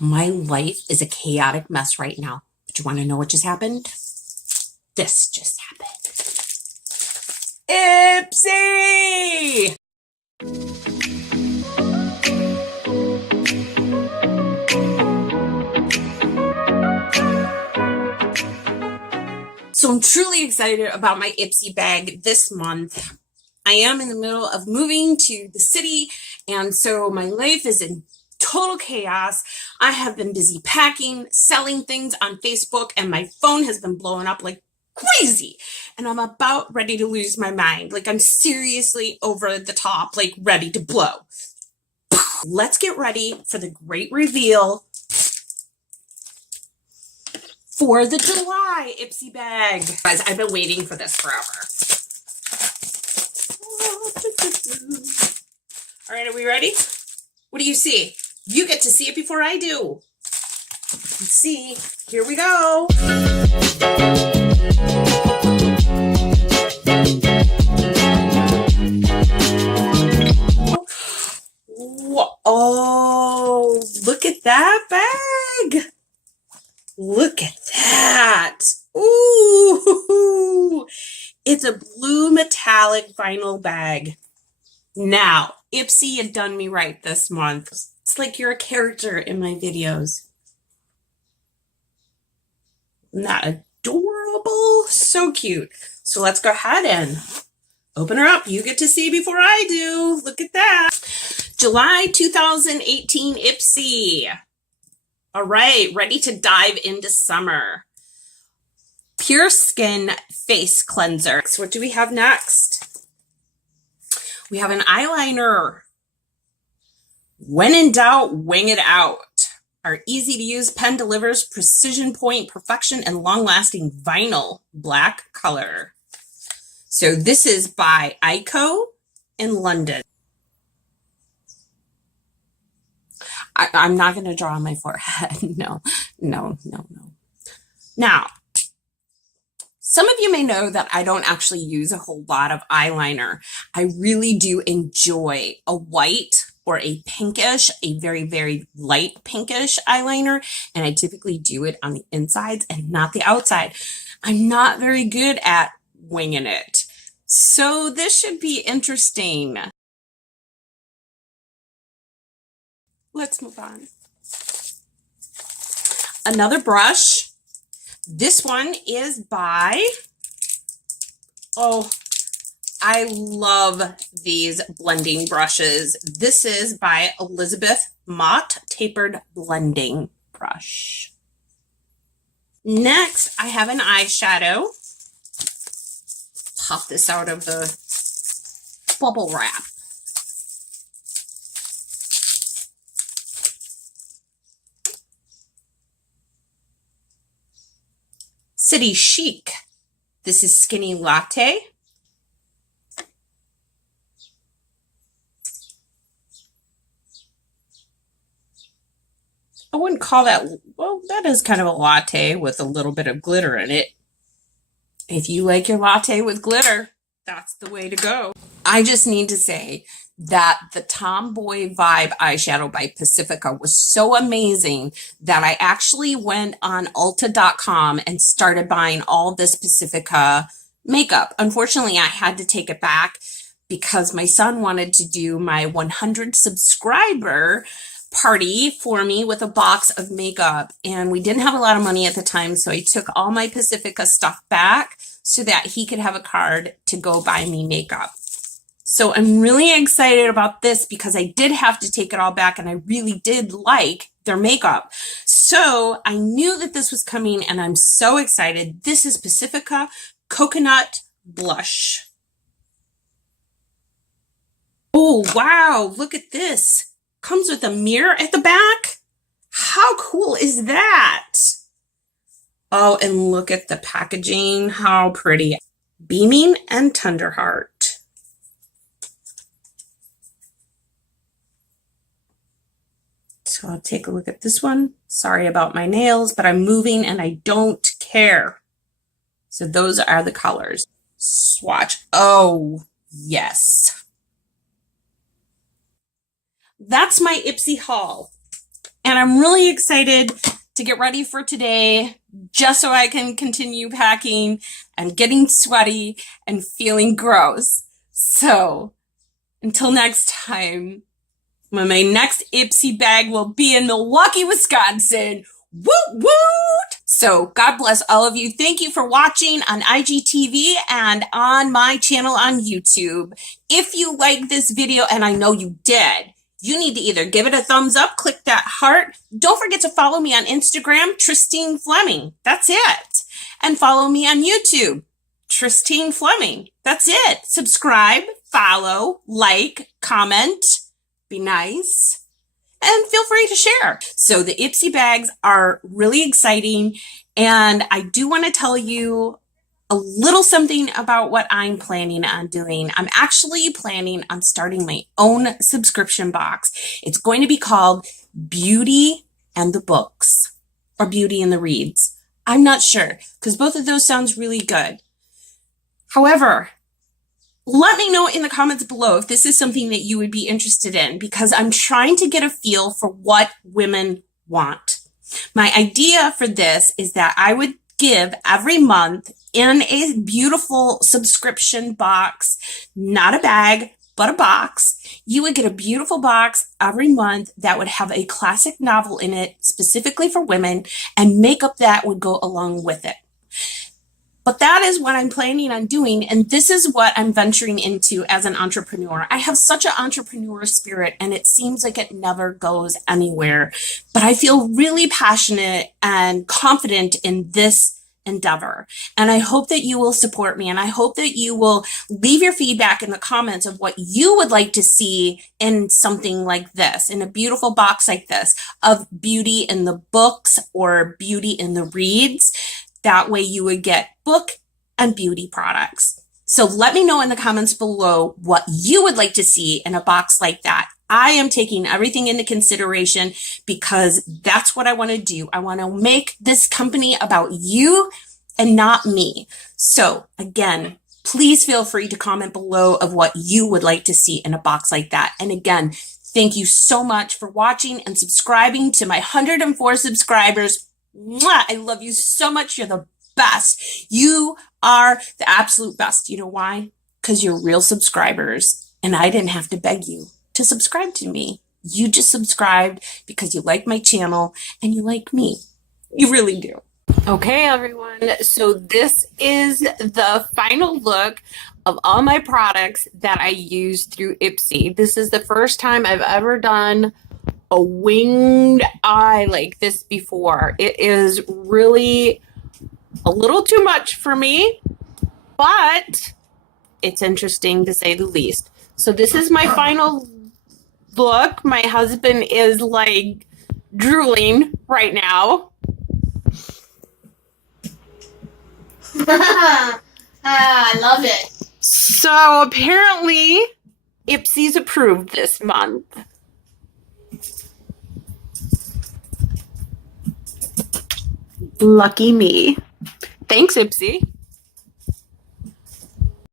My life is a chaotic mess right now. But you want to know what just happened? This just happened. Ipsy! So I'm truly excited about my Ipsy bag this month. I am in the middle of moving to the city, and so my life is in total chaos. I have been busy packing, selling things on Facebook, and my phone has been blowing up like crazy. And I'm about ready to lose my mind. Like, I'm seriously over the top, like ready to blow. Let's get ready for the great reveal for the July Ipsy bag. Guys, I've been waiting for this forever. All right, are we ready? What do you see? You get to see it before I do. Let's see. Here we go. Oh, look at that bag. Look at that. Ooh, it's a blue metallic vinyl bag. Now, Ipsy, you done me right this month. It's like you're a character in my videos. Isn't that adorable? So cute. So let's go ahead and open her up. You get to see before I do. Look at that. July 2018 Ipsy. All right, ready to dive into summer. Pure Skin Face Cleanser. So what do we have next? We have an eyeliner. When in doubt, wing it out. Our easy-to-use pen delivers precision point, perfection, and long-lasting vinyl black color. So this is by Ico in London. I'm not going to draw on my forehead. No. Now, some of you may know that I don't actually use a whole lot of eyeliner. I really do enjoy a white or a pinkish, a very, very light pinkish eyeliner, and I typically do it on the insides and not the outside. I'm not very good at winging it. So this should be interesting. Let's move on. Another brush. This one is by, oh, I love these blending brushes. This is by Elizabeth Mott Tapered Blending Brush. Next, I have an eyeshadow. Pop this out of the bubble wrap. City Chic. This is Skinny Latte. I wouldn't call that, well, that is kind of a latte with a little bit of glitter in it. If you like your latte with glitter, that's the way to go. I just need to say that the Tomboy Vibe eyeshadow by Pacifica was so amazing that I actually went on Ulta.com and started buying all this Pacifica makeup. Unfortunately, I had to take it back because my son wanted to do my 100 subscriber party for me with a box of makeup, and we didn't have a lot of money at the time, so I took all my Pacifica stuff back so that he could have a card to go buy me makeup. So I'm really excited about this because I did have to take it all back and I really did like their makeup. So I knew that this was coming and I'm so excited. This is Pacifica Coconut Blush. Oh, wow, look at this. Comes with a mirror at the back. How cool is that? Oh, and look at the packaging. How pretty. Beaming and Tender Heart. So I'll take a look at this one. Sorry about my nails, but I'm moving and I don't care. So those are the colors. Swatch. Oh, yes. That's my Ipsy haul. And I'm really excited to get ready for today, just so I can continue packing and getting sweaty and feeling gross. So until next time, when my next Ipsy bag will be in Milwaukee, Wisconsin. Woot woot! So God bless all of you. Thank you for watching on IGTV and on my channel on YouTube. If you like this video, and I know you did, you need to either give it a thumbs up, click that heart. Don't forget to follow me on Instagram, Tristine Fleming. That's it. And follow me on YouTube, Tristine Fleming. That's it. Subscribe, follow, like, comment, be nice, and feel free to share. So the Ipsy bags are really exciting. And I do want to tell you a little something about what I'm planning on doing. I'm actually planning on starting my own subscription box. It's going to be called Beauty and the Books or Beauty and the Reads. I'm not sure because both of those sounds really good. However, let me know in the comments below if this is something that you would be interested in, because I'm trying to get a feel for what women want. My idea for this is that I would give every month in a beautiful subscription box, not a bag, but a box. You would get a beautiful box every month that would have a classic novel in it specifically for women, and makeup that would go along with it. But that is what I'm planning on doing, and this is what I'm venturing into as an entrepreneur. I have such an entrepreneur spirit, and it seems like it never goes anywhere. But I feel really passionate and confident in this endeavor. And I hope that you will support me, and I hope that you will leave your feedback in the comments of what you would like to see in something like this, in a beautiful box like this, of Beauty in the Books or Beauty in the Reads. That way you would get book and beauty products. So let me know in the comments below what you would like to see in a box like that. I am taking everything into consideration because that's what I want to do. I want to make this company about you and not me. So again, please feel free to comment below of what you would like to see in a box like that. And again, thank you so much for watching and subscribing to my 104 subscribers. Mwah! I love you so much. You're the best. You are the absolute best. You know why? Because you're real subscribers, and I didn't have to beg you to subscribe to me. You just subscribed because you like my channel and you like me. You really do. Okay, everyone. So this is the final look of all my products that I use through Ipsy. This is the first time I've ever done a winged eye like this before. It is really a little too much for me, but it's interesting to say the least. So this is my final look. My husband is like drooling right now. I love it. So apparently Ipsy's approved this month. Lucky me. Thanks, Ipsy.